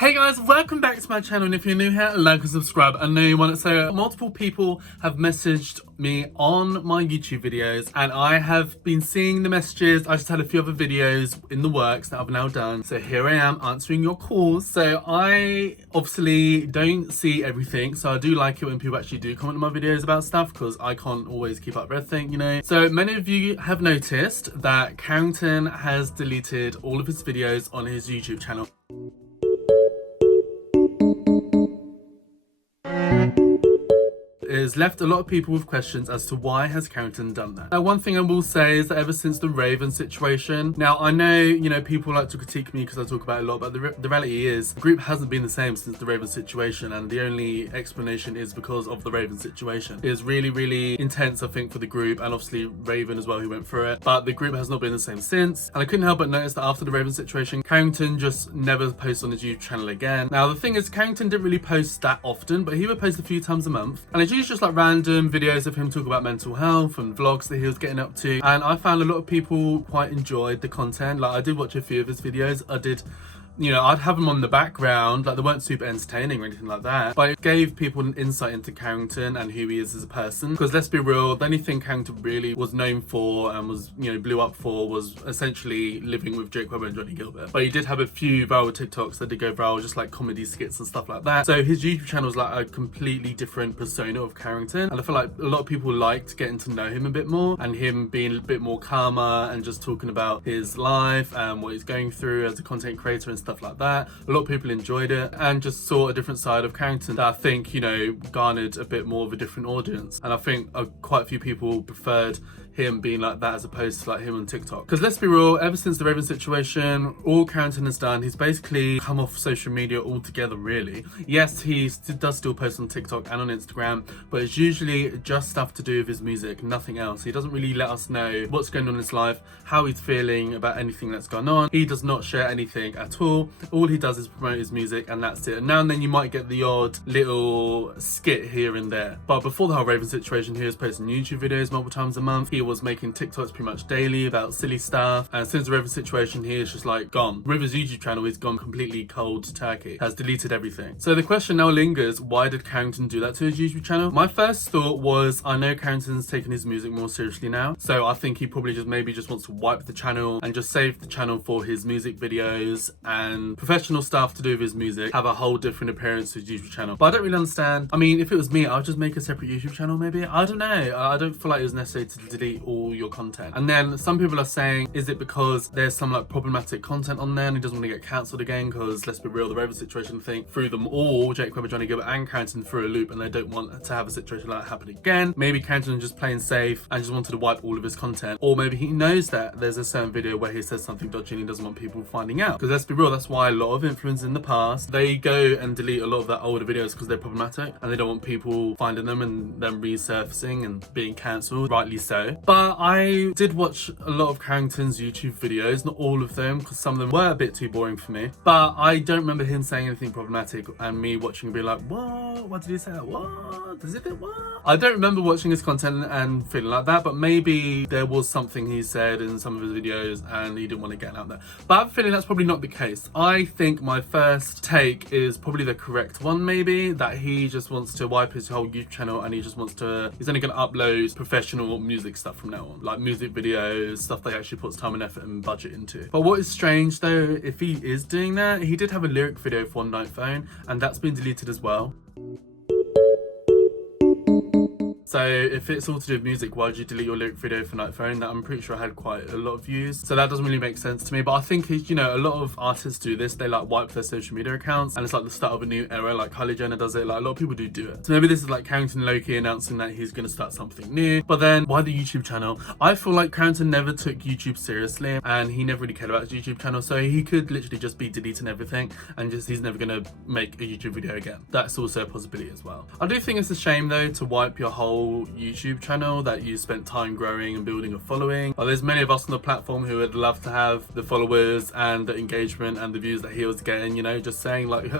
Hey guys, welcome back to my channel, and if you're new here, like and subscribe. I know you want it. So multiple people have messaged me on my YouTube videos and I have been seeing the messages. I just had a few other videos in the works that I've now done, so here I am answering your calls. So I obviously don't see everything, so I do like it when people actually do comment on my videos about stuff, because I can't always keep up with everything, you know. So many of you have noticed that Carrington has deleted all of his videos on his YouTube channel. Has left a lot of people with questions as to why has Carrington done that. Now, one thing I will say is that ever since the Raven situation, now I know, you know, people like to critique me because I talk about it a lot, but the reality is the group hasn't been the same since the Raven situation, and the only explanation is because of the Raven situation. It is really intense, I think, for the group, and obviously Raven as well, who went through it, but the group has not been the same since. And I couldn't help but notice that after the Raven situation, Carrington just never posted on his YouTube channel again. Now the thing is, Carrington didn't really post that often, but he would post a few times a month, and it's usually just like random videos of him talking about mental health and vlogs that he was getting up to, and I found a lot of people quite enjoyed the content. Like, I did watch a few of his videos. You know, I'd have them on the background, like they weren't super entertaining or anything like that, but it gave people an insight into Carrington and who he is as a person. Because let's be real, the only thing Carrington really was known for and was, you know, blew up for was essentially living with Jake Webber and Johnny Gilbert. But he did have a few viral TikToks that did go viral, just like comedy skits and stuff like that. So his YouTube channel is like a completely different persona of Carrington, and I feel like a lot of people liked getting to know him a bit more, and him being a bit more calmer and just talking about his life and what he's going through as a content creator and stuff like that. A lot of people enjoyed it and just saw a different side of Carrington that I think, you know, garnered a bit more of a different audience. And I think quite a few people preferred him being like that as opposed to like him on TikTok. Because let's be real, ever since the Raven situation, all Carrington has done, he's basically come off social media altogether, really. Yes, he does still post on TikTok and on Instagram, but it's usually just stuff to do with his music, nothing else. He doesn't really let us know what's going on in his life, how he's feeling about anything that's gone on. He does not share anything at all. All he does is promote his music, and that's it. And now and then you might get the odd little skit here and there. But before the whole Raven situation, he was posting YouTube videos multiple times a month. He was making TikToks pretty much daily about silly stuff. And since the Raven situation, he is just like gone. With his YouTube channel, he's gone completely cold turkey, has deleted everything. So the question now lingers, why did Carrington do that to his YouTube channel? My first thought was, I know Carrington's taking his music more seriously now, so I think he probably maybe just wants to wipe the channel and just save the channel for his music videos and professional stuff to do with his music, have a whole different appearance to his YouTube channel. But I don't really understand. I mean, if it was me, I'd just make a separate YouTube channel maybe. I don't know. I don't feel like it was necessary to delete all your content. And then some people are saying, is it because there's some like problematic content on there and he doesn't want to get cancelled again? Because let's be real, the Raven situation thing threw them all, Jake Webber, Johnny Gilbert and Carrington, through a loop, and they don't want to have a situation like that happen again. Maybe Carrington is just playing safe and just wanted to wipe all of his content, or maybe he knows that there's a certain video where he says something dodgy and he doesn't want people finding out. Because let's be real, that's why a lot of influencers in the past, they go and delete a lot of their older videos because they're problematic and they don't want people finding them and them resurfacing and being cancelled, rightly so. But I did watch a lot of Carrington's YouTube videos, not all of them, because some of them were a bit too boring for me, but I don't remember him saying anything problematic and me watching and be like, what did he say? What does it do? What? I don't remember watching his content and feeling like that, but maybe there was something he said in some of his videos and he didn't want to get out there. But I have a feeling that's probably not the case. I think my first take is probably the correct one, maybe, that he just wants to wipe his whole YouTube channel and he's only going to upload professional music stuff from now on, like music videos, stuff that he actually puts time and effort and budget into. But what is strange though, if he is doing that, he did have a lyric video for One Night Phone and that's been deleted as well. So if it's all to do with music, why did you delete your lyric video for Night Phone? That I'm pretty sure had quite a lot of views. So that doesn't really make sense to me. But I think, you know, a lot of artists do this. They like wipe their social media accounts and it's like the start of a new era. Like Kylie Jenner does it. Like a lot of people do it. So maybe this is like Carrington low-key announcing that he's going to start something new. But then why the YouTube channel? I feel like Carrington never took YouTube seriously and he never really cared about his YouTube channel. So he could literally just be deleting everything and just he's never going to make a YouTube video again. That's also a possibility as well. I do think it's a shame though to wipe your whole whole YouTube channel that you spent time growing and building a following. Well, there's many of us on the platform who would love to have the followers and the engagement and the views that he was getting, you know, just saying like,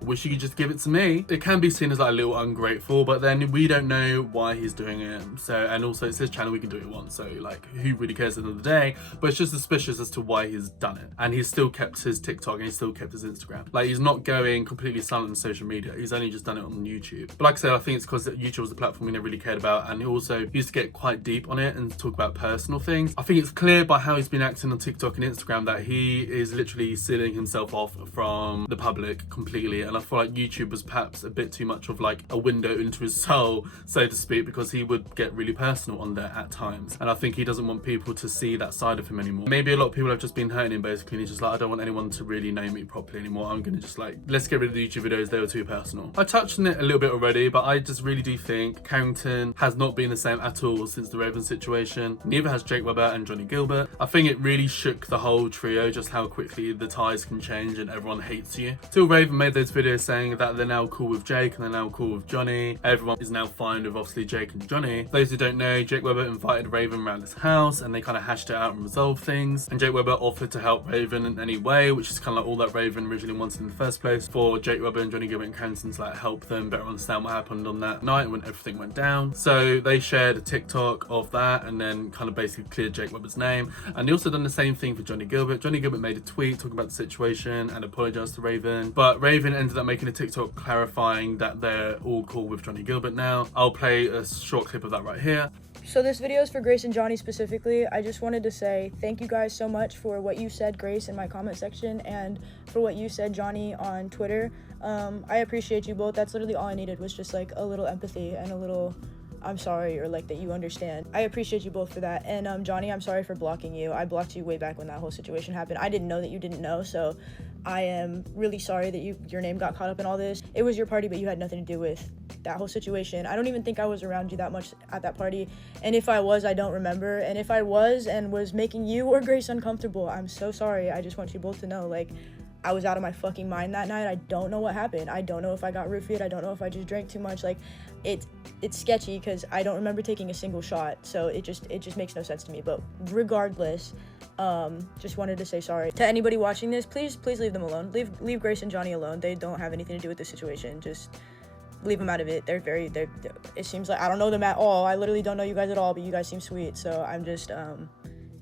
wish you could just give it to me. It can be seen as like a little ungrateful, but then we don't know why he's doing it. So, and also it's his channel, we can do what we want. So like, who really cares at the end of the day? But it's just suspicious as to why he's done it. And he's still kept his TikTok and he's still kept his Instagram. Like, he's not going completely silent on social media. He's only just done it on YouTube. But like I said, I think it's because YouTube was the platform we never really cared about, and he also used to get quite deep on it and talk about personal things. I think it's clear by how he's been acting on TikTok and Instagram that he is literally sealing himself off from the public completely, and I feel like YouTube was perhaps a bit too much of like a window into his soul, so to speak, because he would get really personal on there at times, and I think he doesn't want people to see that side of him anymore. Maybe a lot of people have just been hurting him basically, and he's just like, I don't want anyone to really know me properly anymore. I'm gonna just like, let's get rid of the YouTube videos, they were too personal. I touched on it a little bit already, but I just really do think Carrington has not been the same at all since the Raven situation. Neither has Jake Webber and Johnny Gilbert. I think it really shook the whole trio just how quickly the ties can change and everyone hates you. Till Raven made those videos saying that they're now cool with Jake and they're now cool with Johnny. Everyone is now fine with obviously Jake and Johnny. For those who don't know, Jake Webber invited Raven around his house and they kind of hashed it out and resolved things. And Jake Webber offered to help Raven in any way, which is kind of like all that Raven originally wanted in the first place, for Jake Webber and Johnny Gilbert and Carrington to like help them better understand what happened on that night when everything went down. So they shared a TikTok of that and then kind of basically cleared Jake Webber's name. And they also done the same thing for Johnny Gilbert. Johnny Gilbert made a tweet talking about the situation and apologized to Raven, but Raven ended up making a TikTok clarifying that they're all cool with Johnny Gilbert now. I'll play a short clip of that right here. So this video is for Grace and Johnny specifically. I just wanted to say thank you guys so much for what you said, Grace, in my comment section, and for what you said, Johnny, on Twitter. I appreciate you both. That's literally all I needed, was just like a little empathy and a little I'm sorry, or like that you understand. I appreciate you both for that. And Johnny, I'm sorry for blocking you. I blocked you way back when that whole situation happened. I didn't know that you didn't know, so I am really sorry that your name got caught up in all this. It was your party, but you had nothing to do with that whole situation. I don't even think I was around you that much at that party, and if I was, I don't remember. And if I was and was making you or Grace uncomfortable, I'm so sorry. I just want you both to know, like, I was out of my fucking mind that night. I don't know what happened. I don't know if I got roofied. I don't know if I just drank too much. Like, it's sketchy because I don't remember taking a single shot, so it just makes no sense to me. But regardless, just wanted to say sorry to anybody watching this. Please leave them alone. Leave Grace and Johnny alone. They don't have anything to do with this situation. Just leave them out of it. It seems like I don't know them at all. I literally don't know you guys at all, but you guys seem sweet. So I'm just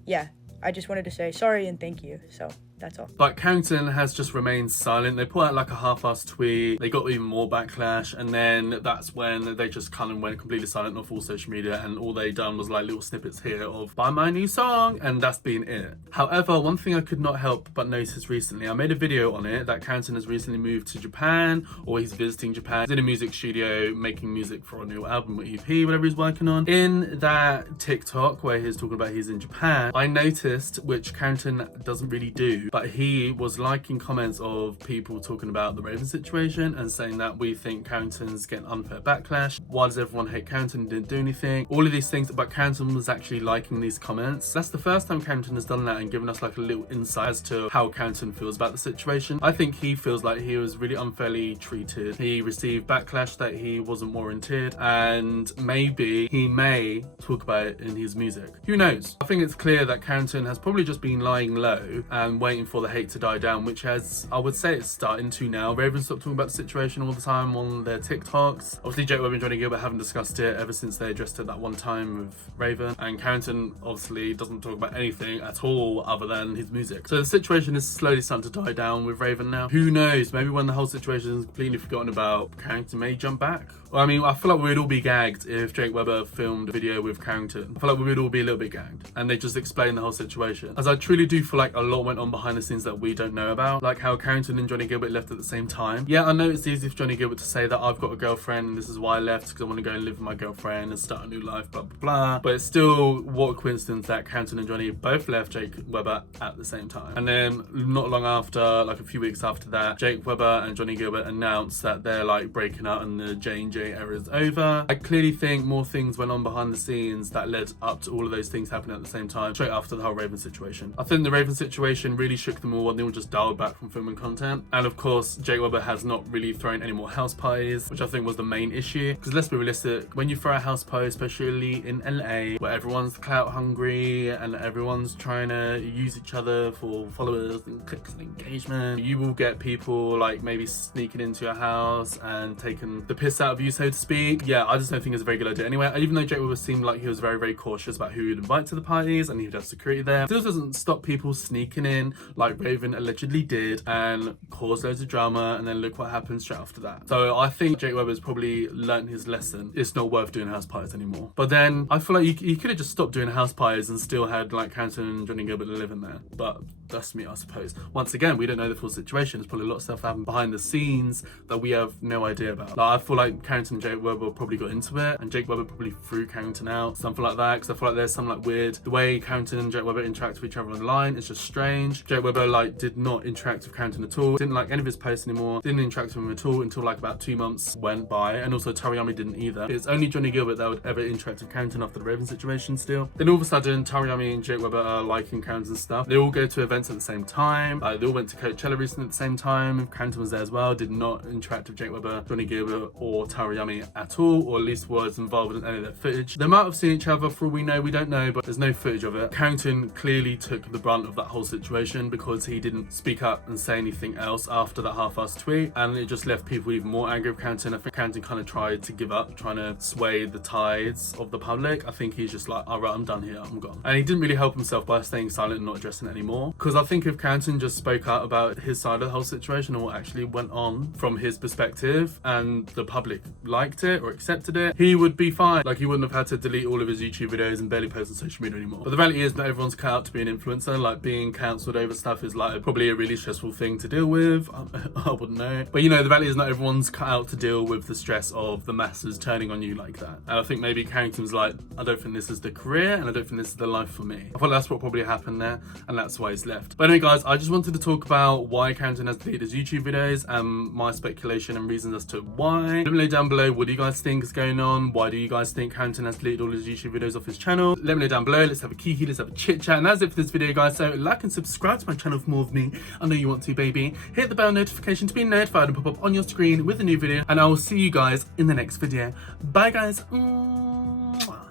yeah, I just wanted to say sorry and thank you. So that's all. But Carrington has just remained silent. They put out like a half-assed tweet. They got even more backlash, and then that's when they just kind of went completely silent off all social media, and all they done was like little snippets here of "buy my new song," and that's been it. However, one thing I could not help but notice recently, I made a video on it, that Carrington has recently moved to Japan, or he's visiting Japan. He's in a music studio making music for a new album or EP, whatever he's working on. In that TikTok where he's talking about he's in Japan, I noticed, which Carrington doesn't really do, but he was liking comments of people talking about the Raven situation and saying that we think Carrington's getting unfair backlash. Why does everyone hate Carrington? He didn't do anything. All of these things, but Carrington was actually liking these comments. That's the first time Carrington has done that and given us like a little insight as to how Carrington feels about the situation. I think he feels like he was really unfairly treated. He received backlash that he wasn't warranted, and maybe he may talk about it in his music. Who knows? I think it's clear that Carrington has probably just been lying low and waiting for the hate to die down, which has, I would say, it's starting to now. Raven stopped talking about the situation all the time on their TikToks. Obviously, Jake Webber and Johnny Gilbert haven't discussed it ever since they addressed it that one time with Raven. And Carrington obviously doesn't talk about anything at all other than his music. So the situation is slowly starting to die down with Raven now. Who knows? Maybe when the whole situation is completely forgotten about, Carrington may jump back. Well, I mean, I feel like we would all be gagged if Jake Webber filmed a video with Carrington. I feel like we would all be a little bit gagged, and they just explain the whole situation. As I truly do feel like a lot went on behind the scenes that we don't know about, like how Carrington and Johnny Gilbert left at the same time. Yeah, I know it's easy for Johnny Gilbert to say that I've got a girlfriend and this is why I left, because I want to go and live with my girlfriend and start a new life, blah blah blah. But it's still, what a coincidence that Carrington and Johnny both left Jake Webber at the same time. And then not long after, like a few weeks after that, Jake Webber and Johnny Gilbert announced that they're like breaking up and the J&J era is over. I clearly think more things went on behind the scenes that led up to all of those things happening at the same time, straight after the whole Raven situation. I think the Raven situation really really shook them all and they all just dialed back from filming content. And of course, Jake Webber has not really thrown any more house parties, which I think was the main issue. Because let's be realistic, when you throw a house party, especially in LA, where everyone's clout hungry and everyone's trying to use each other for followers and clicks and engagement, you will get people like maybe sneaking into your house and taking the piss out of you, so to speak. Yeah, I just don't think it's a very good idea. Anyway, even though Jake Webber seemed like he was very, very cautious about who he'd invite to the parties and he'd have security there, this doesn't stop people sneaking in like Raven allegedly did and cause loads of drama, and then look what happens straight after that. So I think Jake Webber's probably learned his lesson. It's not worth doing house parties anymore. But then I feel like you could have just stopped doing house parties and still had like Carrington and Johnny Gilbert living there. But that's me, I suppose. Once again, we don't know the full situation. There's probably a lot of stuff happening behind the scenes that we have no idea about. Like, I feel like Carrington and Jake Webber probably got into it, and Jake Webber probably threw Carrington out, something like that. Because I feel like there's some like weird, the way Carrington and Jake Webber interact with each other online is just strange. Jake Webber like did not interact with Carrington at all. Didn't like any of his posts anymore. Didn't interact with him at all until like about 2 months went by, and also Tariyami didn't either. It's only Johnny Gilbert that would ever interact with Carrington after the Raven situation still. Then all of a sudden, Tariyami and Jake Webber are liking Carrington's stuff. They all go to events at the same time. They all went to Coachella recently at the same time. Carrington was there as well. Did not interact with Jake Webber, Johnny Gilbert, or Tariyami at all, or at least was involved in any of that footage. They might have seen each other for all we know. We don't know, but there's no footage of it. Carrington clearly took the brunt of that whole situation because he didn't speak up and say anything else after that half-assed tweet, and it just left people even more angry with Carrington. I think Carrington kind of tried to give up, trying to sway the tides of the public. I think he's just like, all right, I'm done here, I'm gone. And he didn't really help himself by staying silent and not addressing it anymore. Because I think if Carrington just spoke out about his side of the whole situation and what actually went on from his perspective, and the public liked it or accepted it, he would be fine. Like, he wouldn't have had to delete all of his YouTube videos and barely post on social media anymore. But the reality is, not everyone's cut out to be an influencer. Like, being cancelled over stuff is like probably a really stressful thing to deal with. I wouldn't know. But you know, the reality is not everyone's cut out to deal with the stress of the masses turning on you like that. And I think maybe Carrington's like, I don't think this is the career and I don't think this is the life for me. I thought that's what probably happened there, and that's why he's left. But anyway guys, I just wanted to talk about why Carrington has deleted his YouTube videos and my speculation and reasons as to why. Let me know down below, what do you guys think is going on? Why do you guys think Carrington has deleted all his YouTube videos off his channel? Let me know down below. Let's have a kiki, let's have a chit chat. And that's it for this video guys. So like and subscribe to my channel for more of me. I know you want to, baby. Hit the bell notification to be notified and pop up on your screen with a new video, and I will see you guys in the next video. Bye guys. Mwah.